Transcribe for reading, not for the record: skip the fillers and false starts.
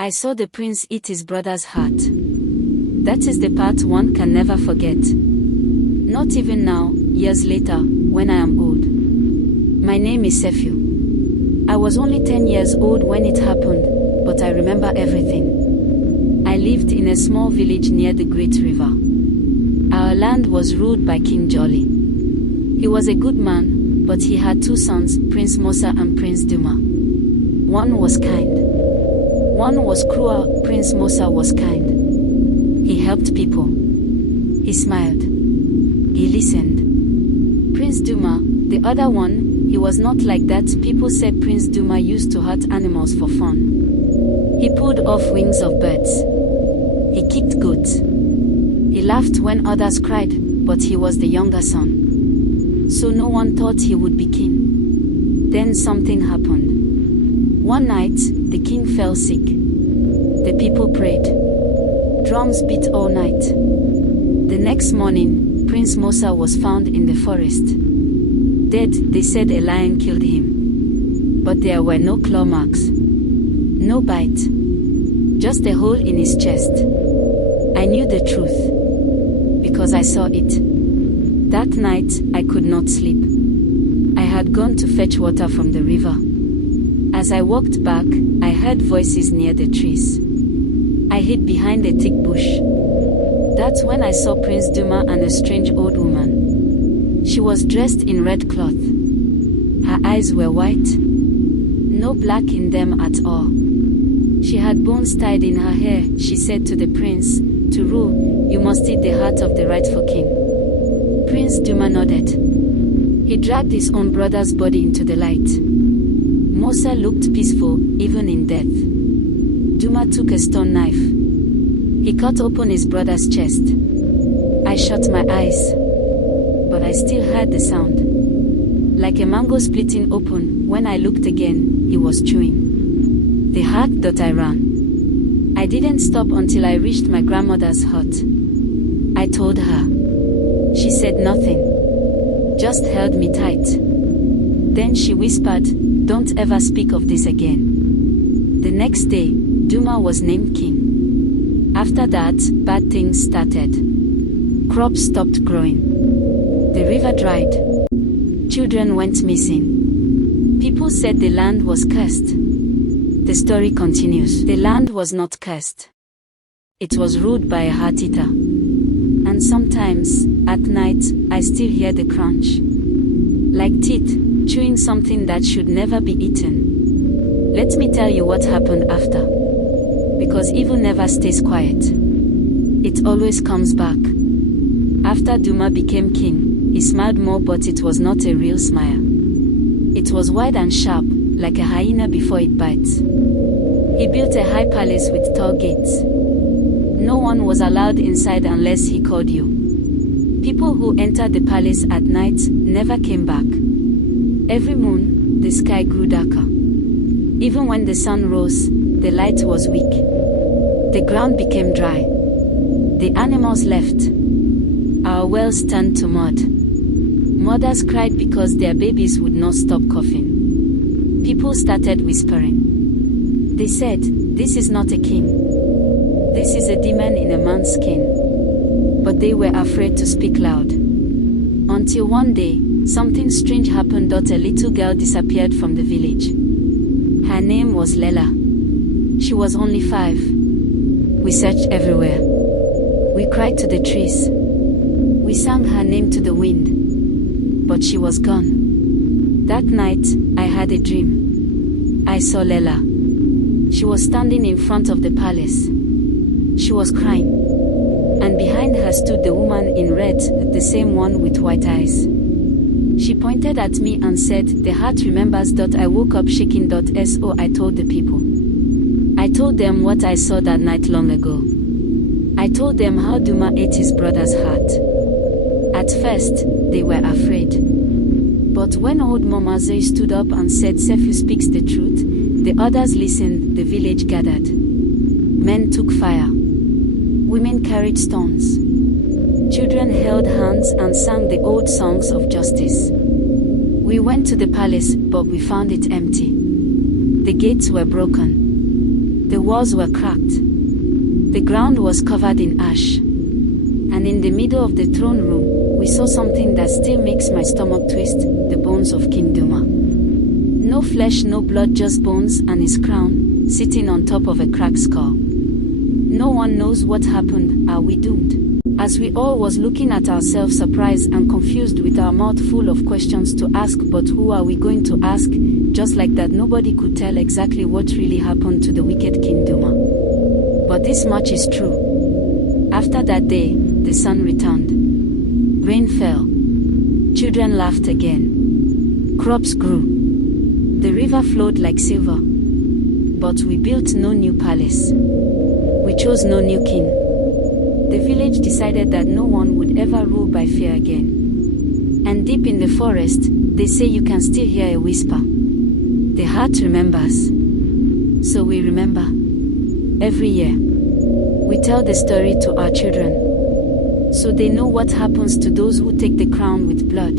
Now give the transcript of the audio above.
I saw the prince eat his brother's heart. That is the part one can never forget. Not even now, years later, when I am old. My name is Sefiu. I was only 10 years old when it happened, but I remember everything. I lived in a small village near the Great River. Our land was ruled by King Jolly. He was a good man, but he had two sons, Prince Musa and Prince Duma. One was kind. One was cruel. Prince Musa was kind. He helped people. He smiled. He listened. Prince Duma, the other one, he was not like that. People said Prince Duma used to hurt animals for fun. He pulled off wings of birds. He kicked goats. He laughed when others cried, but he was the younger son. So no one thought he would be king. Then something happened. One night, the king fell sick. The people prayed. Drums beat all night. The next morning, Prince Musa was found in the forest. Dead, they said a lion killed him. But there were no claw marks. No bite. Just a hole in his chest. I knew the truth. Because I saw it. That night, I could not sleep. I had gone to fetch water from the river. As I walked back, I heard voices near the trees. I hid behind a thick bush. That's when I saw Prince Duma and a strange old woman. She was dressed in red cloth. Her eyes were white. No black in them at all. She had bones tied in her hair. She said to the prince, "To rule, you must eat the heart of the rightful king." Prince Duma nodded. He dragged his own brother's body into the light. Musa looked peaceful, even in death. Duma took a stone knife. He cut open his brother's chest. I shut my eyes. But I still heard the sound. Like a mango splitting open. When I looked again, he was chewing the heart that I ran. I didn't stop until I reached my grandmother's hut. I told her. She said nothing. Just held me tight. Then she whispered, "Don't ever speak of this again." The next day, Duma was named king. After that, bad things started. Crops stopped growing. The river dried. Children went missing. People said the land was cursed. The story continues. The land was not cursed. It was ruled by a heart-eater. And sometimes, at night, I still hear the crunch. Like teeth, chewing something that should never be eaten. Let me tell you what happened after. Because evil never stays quiet. It always comes back. After Duma became king, he smiled more, but it was not a real smile. It was wide and sharp, like a hyena before it bites. He built a high palace with tall gates. No one was allowed inside unless he called you. People who entered the palace at night never came back. Every moon, the sky grew darker. Even when the sun rose, the light was weak. The ground became dry. The animals left. Our wells turned to mud. Mothers cried because their babies would not stop coughing. People started whispering. They said, "This is not a king. This is a demon in a man's skin." But they were afraid to speak loud. Until one day, something strange happened. A little girl disappeared from the village. Her name was Lela. She was only 5. We searched everywhere. We cried to the trees. We sang her name to the wind. But she was gone. That night, I had a dream. I saw Lela. She was standing in front of the palace. She was crying. And behind her stood the woman in red, the same one with white eyes. She pointed at me and said, "The heart remembers." I woke up shaking. So I told the people. I told them what I saw that night long ago. I told them how Duma ate his brother's heart. At first, they were afraid. But when old Mama Zoe stood up and said Sefiu speaks the truth, the others listened. The village gathered. Men took fire. Women carried stones. Children held hands and sang the old songs of justice. We went to the palace, but we found it empty. The gates were broken. The walls were cracked. The ground was covered in ash. And in the middle of the throne room, we saw something that still makes my stomach twist, the bones of King Duma. No flesh, no blood, just bones and his crown, sitting on top of a cracked skull. No one knows what happened. Are we doomed? As we all was looking at ourselves surprised and confused with our mouth full of questions to ask, but who are we going to ask? Just like that, nobody could tell exactly what really happened to the wicked King Duma. But this much is true. After that day, the sun returned. Rain fell. Children laughed again. Crops grew. The river flowed like silver. But we built no new palace. We chose no new king. The village decided that no one would ever rule by fear again. And deep in the forest, they say you can still hear a whisper. The heart remembers. So we remember. Every year, we tell the story to our children, so they know what happens to those who take the crown with blood.